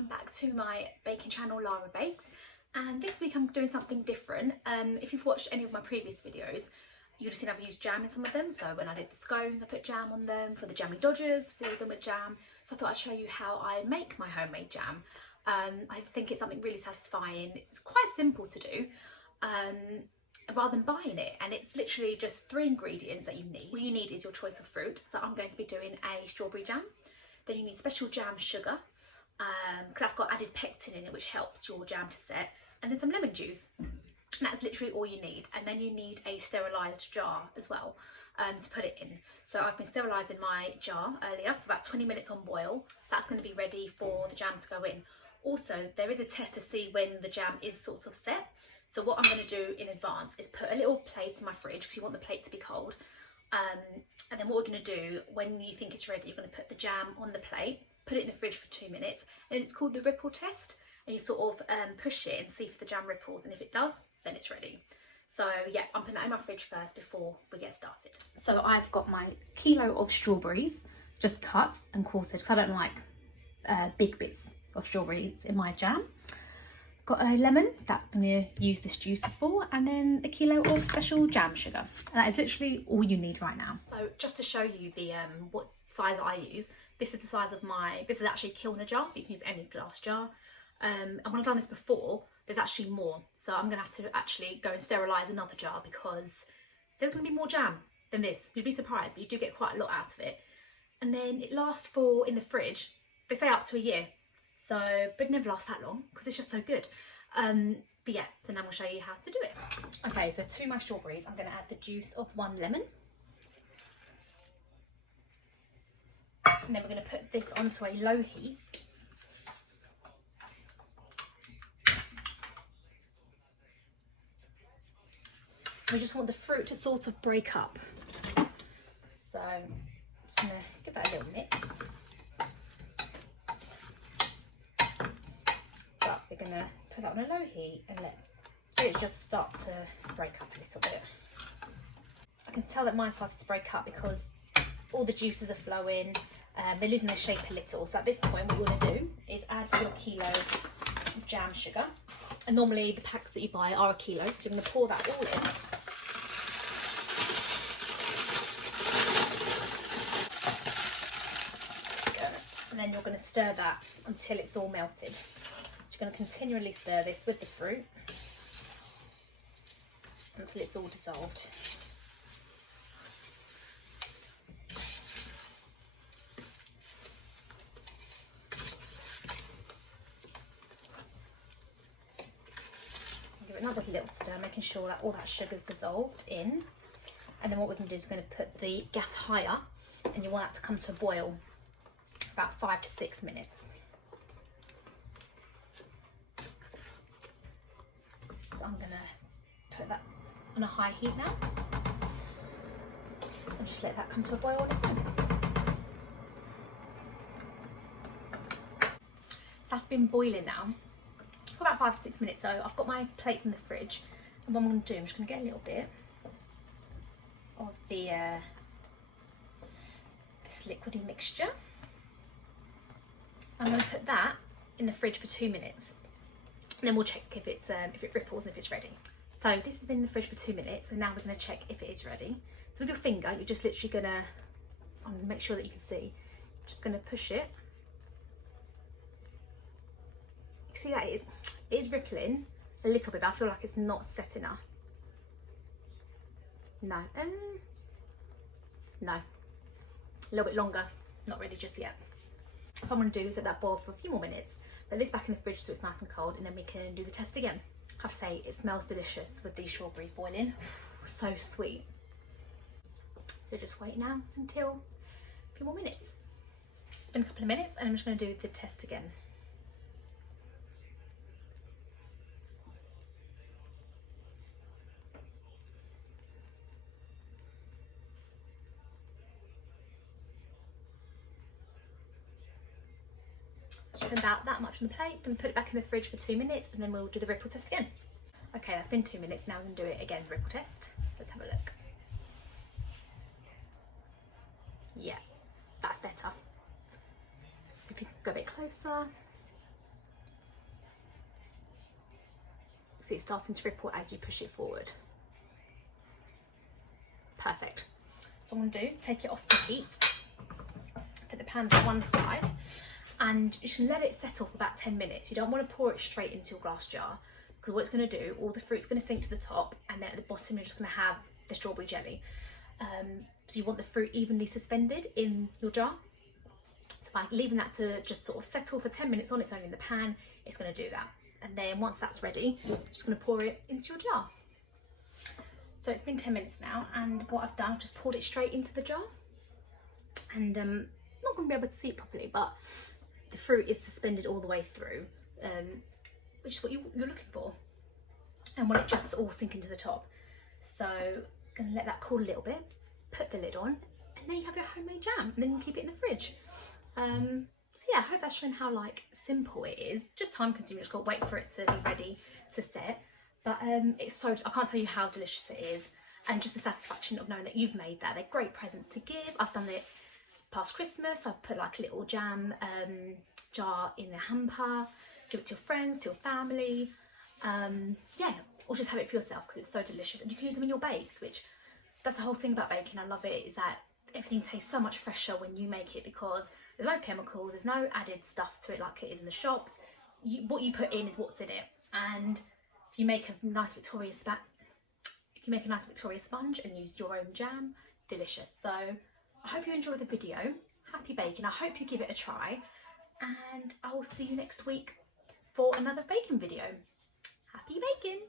welcome back to my baking channel, Lara Bakes. And this week I'm doing something different. If you've watched any of my previous videos, you've seen I've used jam in some of them. So when I did the scones, I put jam on them. For the jammy dodgers, filled them with jam. So I thought I'd show you how I make my homemade jam. I think it's something really satisfying. It's quite simple to do. Rather than buying it, and it's literally just 3 ingredients that you need. What you need is your choice of fruit. So I'm going to be doing a strawberry jam. Then you need special jam sugar, because that's got added pectin in it, which helps your jam to set, and then some lemon juice. And that's literally all you need. And then you need a sterilised jar as well to put it in. So I've been sterilising my jar earlier for about 20 minutes on boil. So that's going to be ready for the jam to go in. Also, there is a test to see when the jam is sort of set. So what I'm going to do in advance is put a little plate in my fridge, because you want the plate to be cold. And then what we're going to do, when you think it's ready, you're going to put the jam on the plate, put it in the fridge for 2 minutes, and it's called the Ripcord Test. And you sort of push it and see if the jam ripples, and if it does, then it's ready. So yeah, I'm putting that in my fridge first before we get started. So I've got my kilo of strawberries just cut and quartered, because I don't like big bits of strawberries in my jam. Got a lemon that I'm going to use this juice for, and then a kilo of special jam sugar. And that is literally all you need right now. So just to show you the what size I use, this is the size of my, this is actually a Kilner jar, but you can use any glass jar. And when I've done this before, there's actually more. So I'm going to have to actually go and sterilise another jar, because there's going to be more jam than this. You'd be surprised, but you do get quite a lot out of it. And then it lasts for, in the fridge, they say up to a year. So, but it never lasts that long, because it's just so good. But yeah, so now we'll show you how to do it. Okay, so to my strawberries, I'm going to add the juice of 1 lemon. And then we're going to put this onto a low heat. We just want the fruit to sort of break up. So, just going to give that a little mix. We're going to put that on a low heat and let it just start to break up a little bit. I can tell that mine started to break up because all the juices are flowing, they're losing their shape a little. So at this point, what you want to do is add your kilo of jam sugar. And normally the packs that you buy are a kilo, so you're going to pour that all in. And then you're going to stir that until it's all melted. Going to continually stir this with the fruit until it's all dissolved. Give it another little stir, making sure that all that sugar's dissolved in. And then what we're going to do is going to put the gas higher, and you want that to come to a boil for about 5 to 6 minutes. So I'm going to put that on a high heat now and just let that come to a boil on its own. So that's been boiling now for about 5 to 6 minutes. So I've got my plate from the fridge, and what I'm going to do, I'm just going to get a little bit of the this liquidy mixture. I'm going to put that in the fridge for 2 minutes. And then we'll check if it's if it ripples and if it's ready. So this has been in the fridge for 2 minutes, and now we're going to check if it is ready. So with your finger, you're just literally going to, I'm going to make sure that you can see, just going to push it. You see that it is rippling a little bit, but I feel like it's not set enough. No, no, a little bit longer, not ready just yet. So what I'm going to do is let that boil for a few more minutes. Put this back in the fridge so it's nice and cold, and then we can do the test again. I have to say, it smells delicious with these strawberries boiling. So sweet. So just wait now until a few more minutes. It's been a couple of minutes, and I'm just going to do the test again. Just put about that much on the plate, then put it back in the fridge for 2 minutes, and then we'll do the Ripple test again. Okay, that's been 2 minutes. Now we're going to do it again, the Ripple test. Let's have a look. Yeah, that's better. So if you go a bit closer, See it starting to ripple as you push it forward. Perfect. So I'm going to do, take it off the heat, put the pan to one side, and you should let it settle for about 10 minutes. You don't want to pour it straight into your glass jar, because what it's going to do, all the fruit's going to sink to the top, and then at the bottom you're just going to have the strawberry jelly. So you want the fruit evenly suspended in your jar. So by leaving that to just sort of settle for 10 minutes on its own in the pan, it's going to do that. And then once that's ready, you're just going to pour it into your jar. So it's been 10 minutes now, and what I've done, I've just poured it straight into the jar. And I'm not going to be able to see it properly, but the fruit is suspended all the way through, which is what you're looking for. And when it just all sink into the top. So I'm going to let that cool a little bit, put the lid on, and then you have your homemade jam, and then you can keep it in the fridge. So yeah, I hope that's shown how like simple it is. Just time consuming, just got to wait for it to be ready to set. But it's so, I can't tell you how delicious it is, and just the satisfaction of knowing that you've made that. They're great presents to give. I've done it past Christmas. I've put like a little jam jar in a hamper, give it to your friends, to your family. Yeah, or just have it for yourself because it's so delicious, and you can use them in your bakes, which that's the whole thing about baking. I love it, is that everything tastes so much fresher when you make it, because there's no chemicals, there's no added stuff to it like it is in the shops. What you put in is what's in it. And if you make a nice Victoria sponge and use your own jam, delicious. So I hope you enjoyed the video. Happy baking. I hope you give it a try, and I will see you next week for another baking video. Happy baking!